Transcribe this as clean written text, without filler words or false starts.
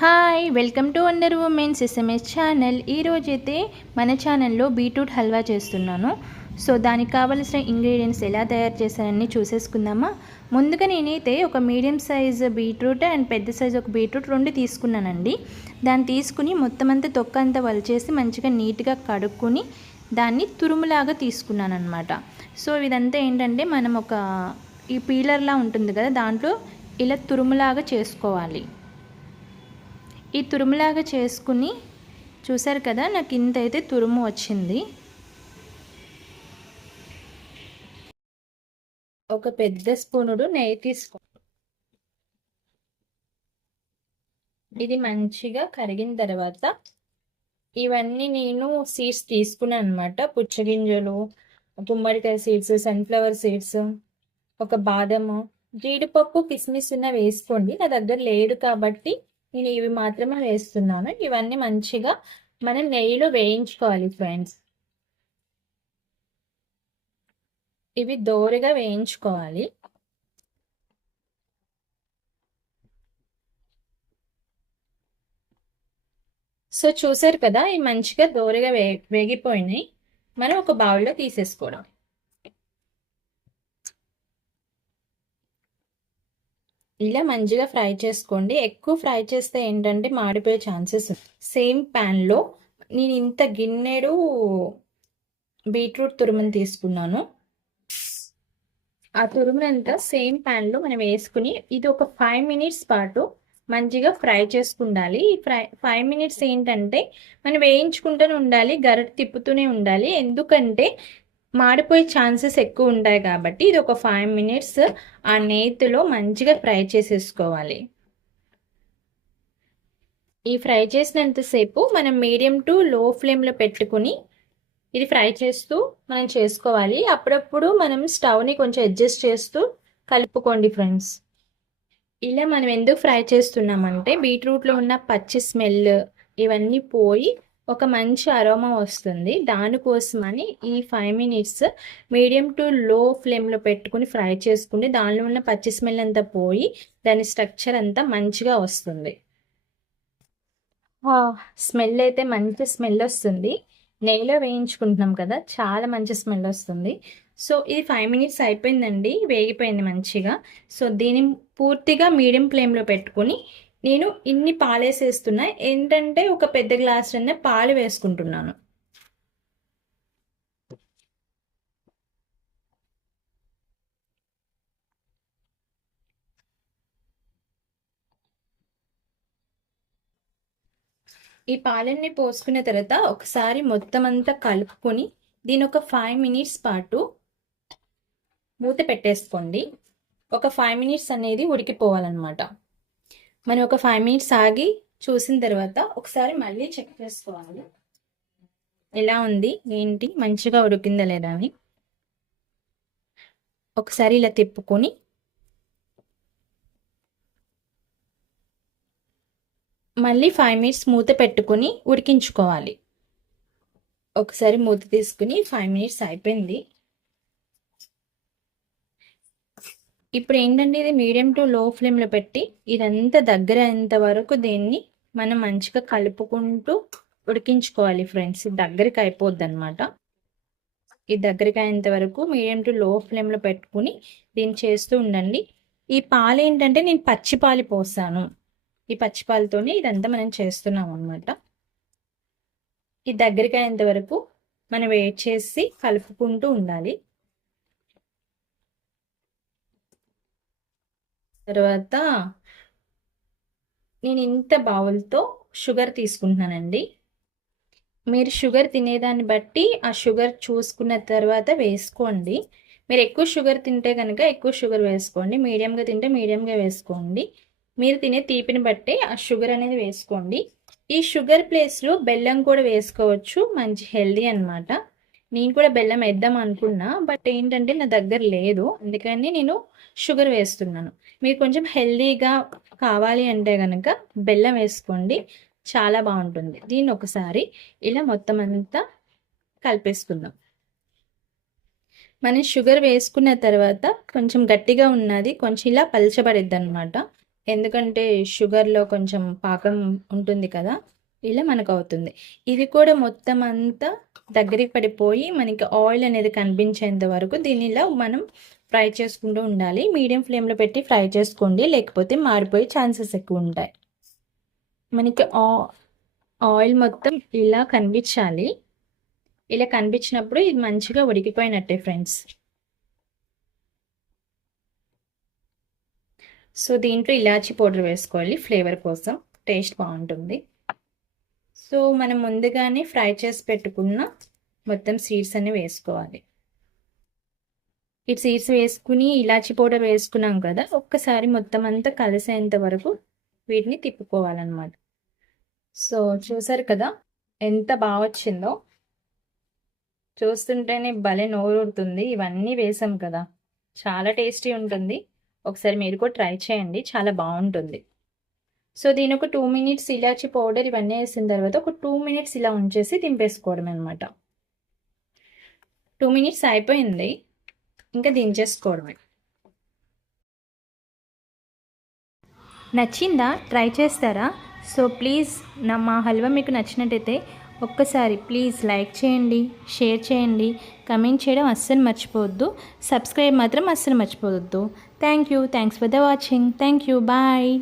Hi welcome to wonder women's SMS channel. ఈరోజైతే మన ఛానల్లో బీట్రూట్ హల్వా చేస్తున్నాను. సో దానికి కావలసిన ఇంగ్రీడియంట్స్ ఎలా తయారు చేశానని చూసేసుకుందామా. ముందుగా నేనైతే ఒక మీడియం సైజ్ బీట్రూట్ అండ్ పెద్ద సైజ్ ఒక బీట్రూట్ రెండు తీసుకున్నానండి. దాన్ని తీసుకుని మొత్తం అంతా తొక్క అంతా వలిచేసి మంచిగా నీట్గా కడుక్కొని దాన్ని తురుములాగా తీసుకున్నాను అనమాట. సో ఇదంతా ఏంటంటే మనం ఈ పీలర్లా ఉంటుంది కదా, దాంట్లో ఇలా తురుములాగా చేసుకోవాలి. ఈ తురుములాగా చేసుకుని చూసారు కదా, నాకు ఇంత అయితే తురుము వచ్చింది. ఒక పెద్ద స్పూనుడు నెయ్యి తీసుకో. ఇది మంచిగా కరిగిన తర్వాత ఇవన్నీ నేను సీడ్స్ తీసుకున్నాను అనమాట. పుచ్చగింజలు, గుమ్మడికాయ సీడ్స్, సన్ఫ్లవర్ సీడ్స్, ఒక బాదము, జీడిపప్పు, కిస్మిస్ ఉన్న వేసుకోండి. నా దగ్గర లేదు కాబట్టి నేను ఇవి మాత్రమే వేస్తున్నాను. ఇవన్నీ మంచిగా మనం నెయ్యిలో వేయించుకోవాలి ఫ్రెండ్స్. ఇవి దోరగా వేయించుకోవాలి. సో చూసారు కదా, ఇవి మంచిగా దోరగా వేగిపోయినాయి. మనం ఒక బౌల్లో తీసేసుకోవడం. ఇలా మంచిగా ఫ్రై చేసుకోండి. ఎక్కువ ఫ్రై చేస్తే ఏంటంటే మాడిపోయే ఛాన్సెస్. సేమ్ ప్యాన్లో నేను ఇంత గిన్నెడు బీట్రూట్ తురుముని తీసుకున్నాను. ఆ తురుమునంతా సేమ్ ప్యాన్లో మనం వేసుకుని ఇది ఒక 5 మినిట్స్ పాటు మంచిగా ఫ్రై చేసుకుండాలి. ఈ 5 మినిట్స్ ఏంటంటే మనం వేయించుకుంటూనే ఉండాలి, గరిట తిప్పుతూనే ఉండాలి. ఎందుకంటే మాడిపోయే ఛాన్సెస్ ఎక్కువ ఉంటాయి కాబట్టి ఇది ఒక 5 మినిట్స్ ఆ నేతిలో మంచిగా ఫ్రై చేసేసుకోవాలి. ఈ ఫ్రై చేసినంతసేపు మనం మీడియం టు లో ఫ్లేమ్లో పెట్టుకుని ఇది ఫ్రై చేస్తూ మనం చేసుకోవాలి. అప్పుడప్పుడు మనం స్టవ్ని కొంచెం అడ్జస్ట్ చేస్తూ కలుపుకోండి ఫ్రెండ్స్. ఇలా మనం ఎందుకు ఫ్రై చేస్తున్నామంటే బీట్రూట్లో ఉన్న పచ్చి స్మెల్ ఇవన్నీ పోయి ఒక మంచి అరోమా వస్తుంది. దానికోసమని ఈ 5 మినిట్స్ మీడియం టు లో ఫ్లేమ్లో పెట్టుకుని ఫ్రై చేసుకుంటే దానిలో ఉన్న పచ్చి స్మెల్ అంతా పోయి దాని స్ట్రక్చర్ అంతా మంచిగా వస్తుంది. స్మెల్ అయితే మంచి స్మెల్ వస్తుంది. నెయ్యిలో వేయించుకుంటున్నాం కదా, చాలా మంచి స్మెల్ వస్తుంది. సో ఇది 5 మినిట్స్ అయిపోయిందండి, వేగిపోయింది మంచిగా. సో దీన్ని పూర్తిగా మీడియం ఫ్లేమ్లో పెట్టుకుని నేను ఇన్ని పాలేసేస్తున్నా. ఏంటంటే ఒక పెద్ద గ్లాస్ అన్న పాలు వేసుకుంటున్నాను. ఈ పాలన్నీ పోసుకున్న తర్వాత ఒకసారి మొత్తం అంతా కలుపుకొని దీని ఒక 5 మినిట్స్ పాటు మూత పెట్టేసుకోండి. ఒక 5 మినిట్స్ అనేది ఉడికిపోవాలన్నమాట. మనం ఒక 5 మినిట్స్ ఆగి చూసిన తర్వాత ఒకసారి మళ్ళీ చెక్ చేసుకోవాలి ఎలా ఉంది ఏంటి, మంచిగా ఉడికిందా లేదా అని. ఒకసారి ఇలా తిప్పుకొని మళ్ళీ 5 మినిట్స్ మూత పెట్టుకుని ఉడికించుకోవాలి. ఒకసారి మూత తీసుకుని 5 మినిట్స్ అయిపోయింది. ఇప్పుడు ఏంటంటే ఇది మీడియం టు లో ఫ్లేమ్లో పెట్టి ఇదంతా దగ్గర అయ్యేంత వరకు దీన్ని మనం మంచిగా కలుపుకుంటూ ఉడికించుకోవాలి ఫ్రెండ్స్. దగ్గరికి అయిపోద్ది అనమాట. ఈ దగ్గరికి అయ్యేంత వరకు మీడియం టు లో ఫ్లేమ్లో పెట్టుకుని దీన్ని చేస్తూ ఉండండి. ఈ పాలు ఏంటంటే నేను పచ్చి పాలు పోసాను. ఈ పచ్చిపాలతోనే ఇదంతా మనం చేస్తున్నాం అనమాట. ఈ దగ్గరికి అయ్యేంత వరకు మనం వెయిట్ చేసి కలుపుకుంటూ ఉండాలి. తర్వాత నేను ఇంత బౌల్తో షుగర్ తీసుకుంటున్నానండి. మీరు షుగర్ తినేదాన్ని బట్టి ఆ షుగర్ చూసుకున్న తర్వాత వేసుకోండి. మీరు ఎక్కువ షుగర్ తింటే కనుక ఎక్కువ షుగర్ వేసుకోండి, మీడియంగా తింటే మీడియంగా వేసుకోండి. మీరు తినే తీపిని బట్టే ఆ షుగర్ అనేది వేసుకోండి. ఈ షుగర్ ప్లేస్లో బెల్లం కూడా వేసుకోవచ్చు, మంచి హెల్దీ అనమాట. నేను కూడా బెల్లం వేద్దాం అనుకున్నా, బట్ ఏంటంటే నా దగ్గర లేదు, అందుకని నేను షుగర్ వేస్తున్నాను. మీరు కొంచెం హెల్దీగా కావాలి అంటే కనుక బెల్లం వేసుకోండి, చాలా బాగుంటుంది. దీన్ని ఒకసారి ఇలా మొత్తం అంతా కలిపేసుకుందాం. మనం షుగర్ వేసుకున్న తర్వాత కొంచెం గట్టిగా ఉన్నది కొంచెం ఇలా పలచబడిద్ది అనమాట. ఎందుకంటే షుగర్లో కొంచెం పాకం ఉంటుంది కదా, ఇలా మనకు అవుతుంది. ఇది కూడా మొత్తం అంతా దగ్గరికి పడిపోయి మనకి ఆయిల్ అనేది కనిపించేంత వరకు దీన్ని ఇలా మనం ఫ్రై చేసుకుంటూ ఉండాలి. మీడియం ఫ్లేమ్లో పెట్టి ఫ్రై చేసుకోండి, లేకపోతే మాడిపోయే ఛాన్సెస్ ఎక్కువ ఉంటాయి. మనకి ఆయిల్ మొత్తం ఇలా కనిపించాలి. ఇలా కనిపించినప్పుడు ఇది మంచిగా ఉడికిపోయినట్టే ఫ్రెండ్స్. సో దీంట్లో ఇలాచీ పౌడర్ వేసుకోవాలి, ఫ్లేవర్ కోసం, టేస్ట్ బాగుంటుంది. సో మనం ముందుగానే ఫ్రై చేసి పెట్టుకున్న మొత్తం సీడ్స్ అన్ని వేసుకోవాలి. ఈ సీడ్స్ వేసుకుని ఇలాచీ పౌడర్ వేసుకున్నాం కదా, ఒక్కసారి మొత్తం అంతా కలిసేంత వరకు వీటిని తిప్పుకోవాలన్నమాట. సో చూసారు కదా ఎంత బాగా వచ్చిందో, చూస్తుంటేనే భలే నోరూరుతుంది. ఇవన్నీ వేసాం కదా, చాలా టేస్టీ ఉంటుంది. ఒకసారి మీరు కూడా ట్రై చేయండి, చాలా బాగుంటుంది. సో దీని ఒక 2 మినిట్స్ ఇలాచి పౌడర్ ఇవన్నీ వేసిన తర్వాత ఒక 2 మినిట్స్ ఇలా ఉంచేసి దింపేసుకోవడం అనమాట. 2 మినిట్స్ అయిపోయింది, ఇంకా దించేసుకోవడమే. నచ్చిందా? ట్రై చేస్తారా? సో ప్లీజ్ మా హల్వా మీకు నచ్చినట్టయితే ఒక్కసారి ప్లీజ్ లైక్ చేయండి, షేర్ చేయండి, కమెంట్ చేయడం అస్సలు మర్చిపోవద్దు, సబ్స్క్రైబ్ మాత్రం అస్సలు మర్చిపోవద్దు. Thanks for the watching. Thank you. Bye.